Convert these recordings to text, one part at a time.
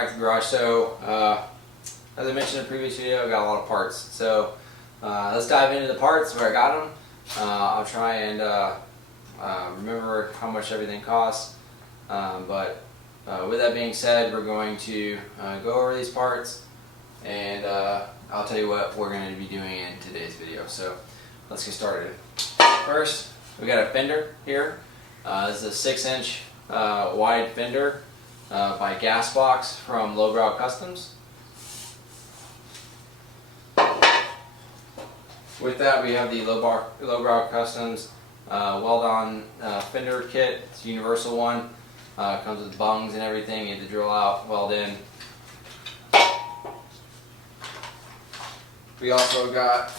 back to the garage. So as I mentioned in the previous video, I got a lot of parts. So let's dive into the parts where I got them. I'll try and remember how much everything costs. But with that being said, we're going to go over these parts, and I'll tell you what we're going to be doing in today's video. So let's get started. First, we got a fender here. This is a 6-inch wide fender by Gasbox from Lowbrow Customs. With that, we have the Lowbrow Customs weld-on fender kit. It's a universal one. Comes with bungs and everything. You have to drill out, weld in. We also got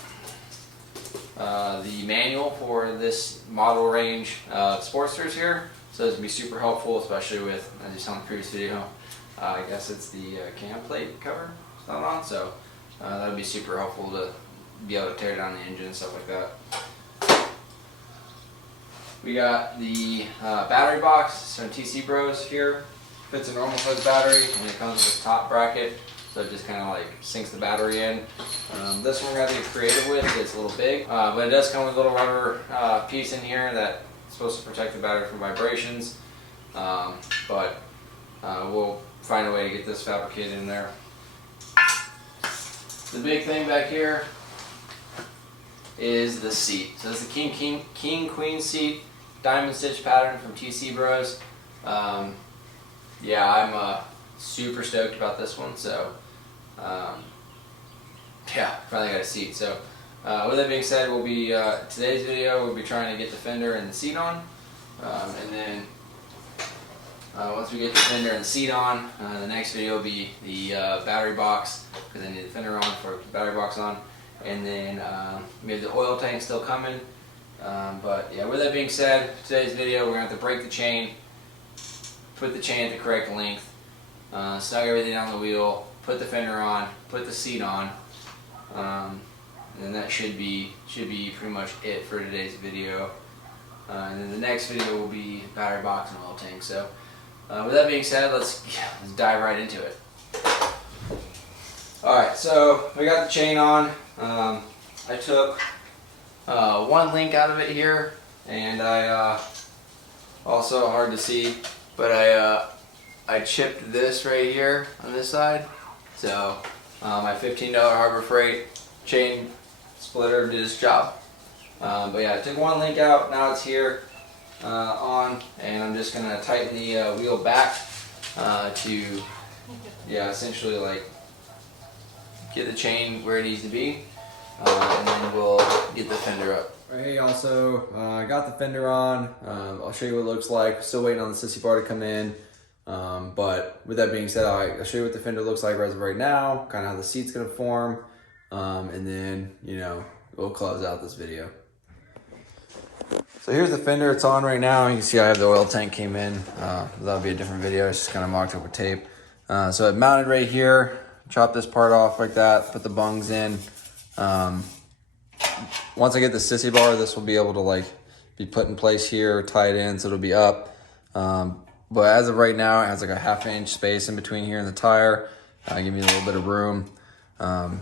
the manual for this model range of Sportsters here. So this will be super helpful, especially with, as you saw in the previous video, I guess it's the cam plate cover it's not on. So that would be super helpful to be able to tear down the engine and stuff like that. We got the battery box from TC Bros here. Fits a normal size battery, and it comes with this top bracket, so it just kind of like sinks the battery in. This one we're gonna be creative with. It's a little big, but it does come with a little rubber piece in here that's supposed to protect the battery from vibrations. But we'll find a way to get this fabricated in there. The big thing back here is the seat. So this is the King Queen seat, diamond stitch pattern from TC Bros. Yeah, I'm super stoked about this one. So yeah, finally got a seat. So with that being said, we'll be today's video we'll be trying to get the fender and the seat on, and then once we get the fender and the seat on, the next video will be the battery box, because I need the fender on for the battery box on. And then maybe the oil tank still coming. But yeah, with that being said, today's video we're going to have to break the chain, put the chain at the correct length, snug everything on the wheel, put the fender on, put the seat on, and that should be pretty much it for today's video. And then the next video will be battery box and oil tank. So with that being said, let's dive right into it. Alright, so we got the chain on. I took one link out of it here, and I also, hard to see, but I chipped this right here on this side. So my $15 Harbor Freight chain splitter did its job. But yeah, I took one link out. Now it's here on, and I'm just gonna tighten the wheel back to essentially like get the chain where it needs to be, and then we'll get the fender up. Hey y'all, so I got the fender on. I'll show you what it looks like. Still waiting on the sissy bar to come in, but with that being said, I'll show you what the fender looks like as of right now, kind of how the seat's gonna form, and then we'll close out this video. So here's the fender. It's on right now. You can see I have the oil tank came in. That'll be a different video. It's just kind of marked up with tape. So it mounted right here. Chop this part off like that, put the bungs in. Once I get the sissy bar, this will be able to like be put in place here, tied in, so it'll be up. But as of right now, it has like a 1/2 inch space in between here and the tire. Give me a little bit of room. But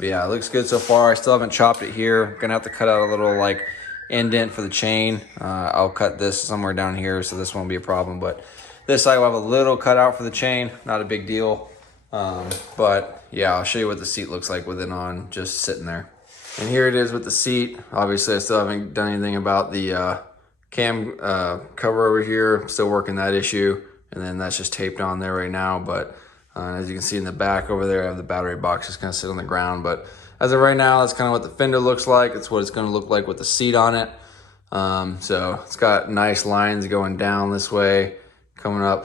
yeah, it looks good so far. I still haven't chopped it here. Gonna have to cut out a little like indent for the chain. I'll cut this somewhere down here, so this won't be a problem. But this side will have a little cutout for the chain, not a big deal. But yeah, I'll show you what the seat looks like with it on, just sitting there. And here it is with the seat. Obviously, I still haven't done anything about the cam cover over here. I'm still working that issue, and then that's just taped on there right now. But as you can see in the back over there, I have the battery box just kind of sit on the ground. But as of right now, that's kind of what the fender looks like. It's what it's going to look like with the seat on it. So it's got nice lines going down this way, coming up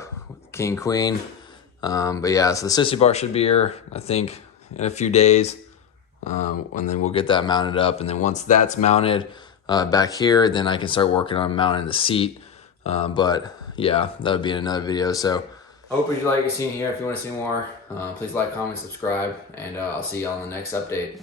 King Queen. But yeah, so the sissy bar should be here, I think, in a few days, and then we'll get that mounted up. And then once that's mounted back here, then I can start working on mounting the seat. But yeah, that would be in another video. So I hope you like what you've seen here. If you want to see more, please like, comment, subscribe, and I'll see you all in the next update.